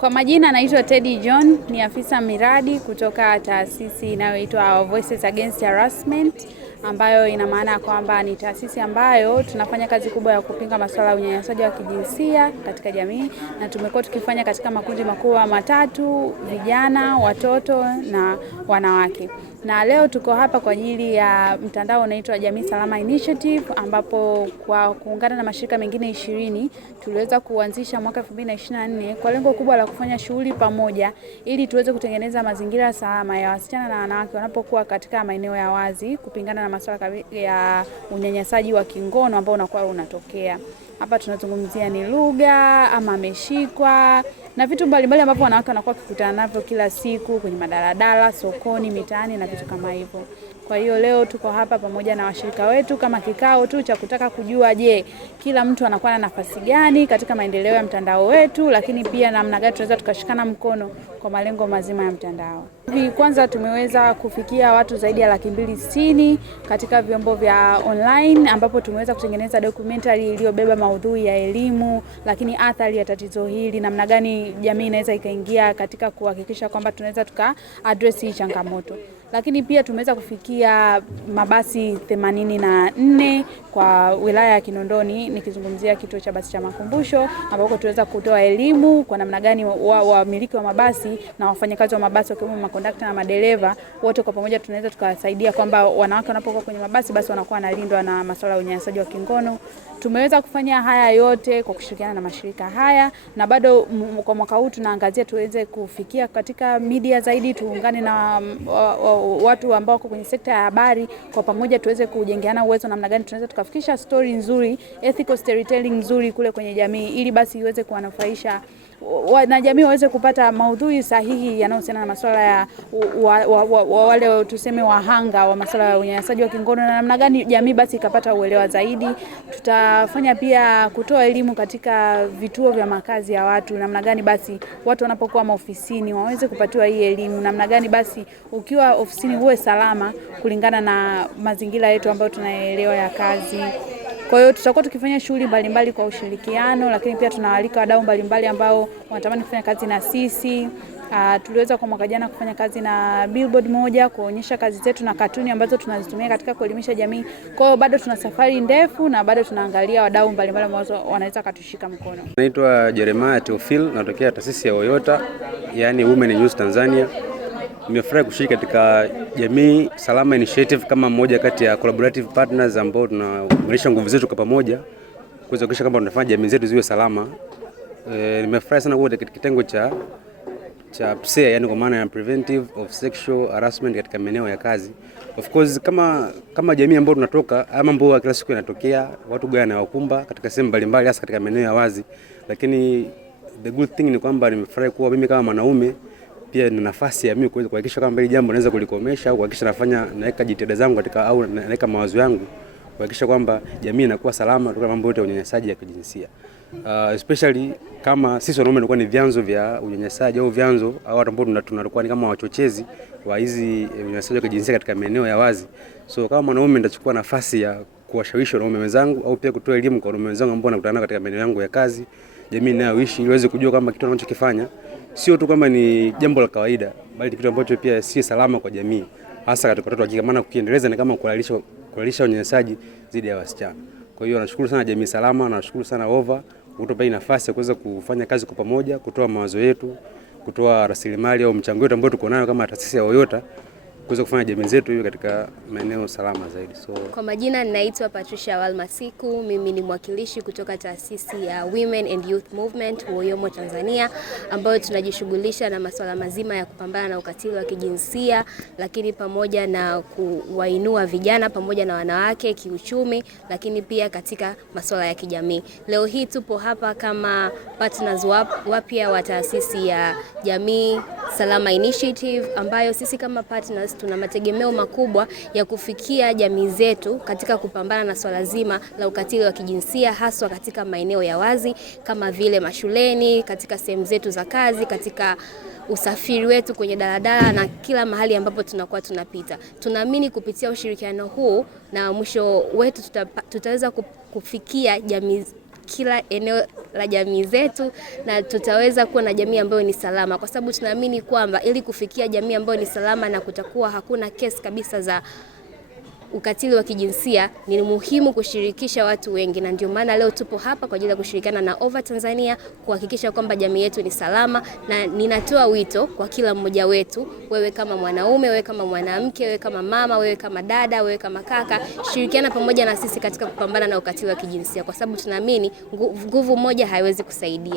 Kwa majina naitwa Teddy John, ni afisa miradi kutoka taasisi inayoitwa Our Voices Against Harassment, ambayo ina maana kwamba ni taasisi ambayo tunafanya kazi kubwa ya kupinga masuala ya unyanyasaji wa kijinsia katika jamii, na tumekuwa tukifanya katika makundi makubwa matatu: vijana, watoto na wanawake. Na leo tuko hapa kwa ajili ya mtandao unaitwa Jamii Salama Initiative, ambapo kwa kuungana na mashirika mengine 20 tuliweza kuanzisha mwaka 2024 kwa lengo kubwa la kufanya shughuli pamoja ili tuweze kutengeneza mazingira salama ya wasichana na wanawake wanapokuwa katika maeneo ya wazi, kupingana na masuala ya unyanyasaji wa kingono ambao unakuwa unatokea. Hapa tunazungumzia ni lugha ama ameshikwa na vitu mbalimbali ambavyo wanawake wanakuwa wakikutana navyo kila siku kwenye madaladala, sokoni, mitaani na vitu kama hivyo. Kwa hiyo leo tuko hapa pamoja na washirika wetu kama kikao tu cha kutaka kujua, je, kila mtu anakuwa na nafasi gani katika maendeleo ya mtandao wetu, lakini pia namna gani tunaweza tukashikana mkono kwa malengo mazima ya mtandao. Kwanza tumeweza kufikia watu zaidi ya 260 katika vyombo vya online, ambapo tumeweza kutengeneza documentary iliyobeba maudhui ya elimu, lakini athari ya tatizo hili, namna gani jamii inaweza ikaingia katika kuhakikisha kwamba tunaweza address hii changamoto. Lakini pia tumeweza kufikia mabasi 84 kwa wilaya ya Kinondoni, nikizungumzia kituo cha basi cha Makumbusho, ambapo tuweza kutoa elimu kwa namna gani wamiliki wa mabasi na wafanyakazi wa mabasi wakiwemo makondakta na madereva wote kwa pamoja tunaweza tukasaidia kwamba wanawake wanapokuwa kwenye mabasi basi wanakuwa wanalindwa na masuala ya unyanyasaji wa kingono. Tumeweza kufanya haya yote kwa kushirikiana na mashirika haya, na bado kwa mwaka huu tunaangazia tuweze kufikia katika media zaidi, tuungane na watu ambao wako kwenye sekta ya habari, kwa pamoja tuweze kujengeana uwezo namna gani tunaweza tukafikisha story nzuri, ethical storytelling nzuri kule kwenye jamii, ili basi iweze kuwanufaisha na jamii waweze kupata maudhui sahihi yanayohusiana na masuala ya wale tuseme wahanga wa masuala ya unyanyasaji wa kingono, na namna gani jamii basi ikapata uelewa zaidi. Tutafanya pia kutoa elimu katika vituo vya makazi ya watu, namna gani basi watu wanapokuwa maofisini waweze kupatiwa hii elimu, namna gani basi ukiwa ofisini uwe salama kulingana na mazingira yetu ambayo tunaelewa ya kazi. Kwa hiyo tutakuwa tukifanya shughuli mbalimbali kwa ushirikiano, lakini pia tunawaalika wadau mbalimbali ambao wanatamani kufanya kazi na sisi. Tuliweza kwa mwaka jana kufanya kazi na billboard moja kuonyesha kazi zetu na katuni ambazo tunazitumia katika kuelimisha jamii. Kwa hiyo bado tuna safari ndefu na bado tunaangalia wadau mbalimbali ambao wanaweza kutushika mkono. Naitwa Jeremiah Teofil, natokea taasisi ya Oyota, yani Women in Youth Tanzania. Nimefurahi kushiriki katika Jamii Salama Initiative kama mmoja kati ya collaborative partners ambao tunaunganisha nguvu zetu kwa pamoja kuweza kuhakikisha kwamba tunafanya jamii zetu ziwe salama. Nimefurahi sana kuwa katika kitengo cha PSEA, yani kwa maana ya Preventive of Sexual Harassment katika maeneo ya kazi. Of course kama jamii ambao tunatoka, haya mambo kila siku yanatokea, watu gani yanawakumba katika sehemu mbalimbali hasa katika maeneo ya wazi, lakini the good thing ni kwamba nimefurahi kuwa mimi kama mwanaume pia nina nafasi ya mimi kuweza kuhakikisha kwamba hili jambo naweza kulikomesha au kuhakikisha naweka jitihada zangu katika au naweka mawazo yangu kuhakikisha kwamba jamii inakuwa salama kutoka mambo yote ya unyanyasaji ya kijinsia. Especially kama sisi wanaume tunakuwa ni vyanzo vya unyanyasaji au vyanzo au watu ambao tunakuwa ni kama wachochezi wa hizi unyanyasaji wa kijinsia katika maeneo ya wazi. So kama mwanaume nitachukua nafasi ya kuwashawishi wanaume wenzangu au pia kutoa elimu kwa wanaume wenzangu ambao nakutana katika maeneo yangu ya kazi, jamii ninayoishi, ili waweze kujua kwamba kitu wanachokifanya sio tu kama ni jambo la kawaida, bali kitu ambacho pia si salama kwa jamii, hasa katika watoto wa kike, maana kukiendeleza ni kama kulalisha unyanyasaji dhidi ya wasichana. Kwa hiyo nashukuru sana Jamii Salama, na nashukuru sana OVA kutupa nafasi ya kuweza kufanya kazi kwa pamoja, kutoa mawazo yetu, kutoa rasilimali au mchango wetu ambao tuko nayo kama taasisi ya Oyota kuweza kufanya jamii zetu hiyo katika maeneo salama zaidi. Kwa majina ninaitwa Patricia Walmasiku, mimi ni mwakilishi kutoka taasisi ya Women and Youth Movement Woyomo Tanzania, ambayo tunajishughulisha na masuala mazima ya kupambana na ukatili wa kijinsia, lakini pamoja na kuwainua vijana pamoja na wanawake kiuchumi, lakini pia katika masuala ya kijamii. Leo hii tupo hapa kama partners wapya wa taasisi ya Jamii Salama Initiative, ambayo sisi kama partners tuna mategemeo makubwa ya kufikia jamii zetu katika kupambana na swala zima la ukatili wa kijinsia, haswa katika maeneo ya wazi kama vile mashuleni, katika sehemu zetu za kazi, katika usafiri wetu kwenye daladala na kila mahali ambapo tunakuwa tunapita. Tunaamini kupitia ushirikiano huu na mwisho wetu tutaweza kufikia jamii, kila eneo la jamii zetu, na tutaweza kuwa na jamii ambayo ni salama, kwa sababu tunaamini kwamba ili kufikia jamii ambayo ni salama na kutakuwa hakuna kesi kabisa za ukatili wa kijinsia, ni muhimu kushirikisha watu wengi, na ndio maana leo tupo hapa kwa ajili ya kushirikiana na OVA Tanzania kuhakikisha kwamba jamii yetu ni salama. Na ninatoa wito kwa kila mmoja wetu, wewe kama mwanaume, wewe kama mwanamke, wewe kama mama, wewe kama dada, wewe kama kaka, shirikiana pamoja na sisi katika kupambana na ukatili wa kijinsia, kwa sababu tunaamini nguvu moja haiwezi kusaidia.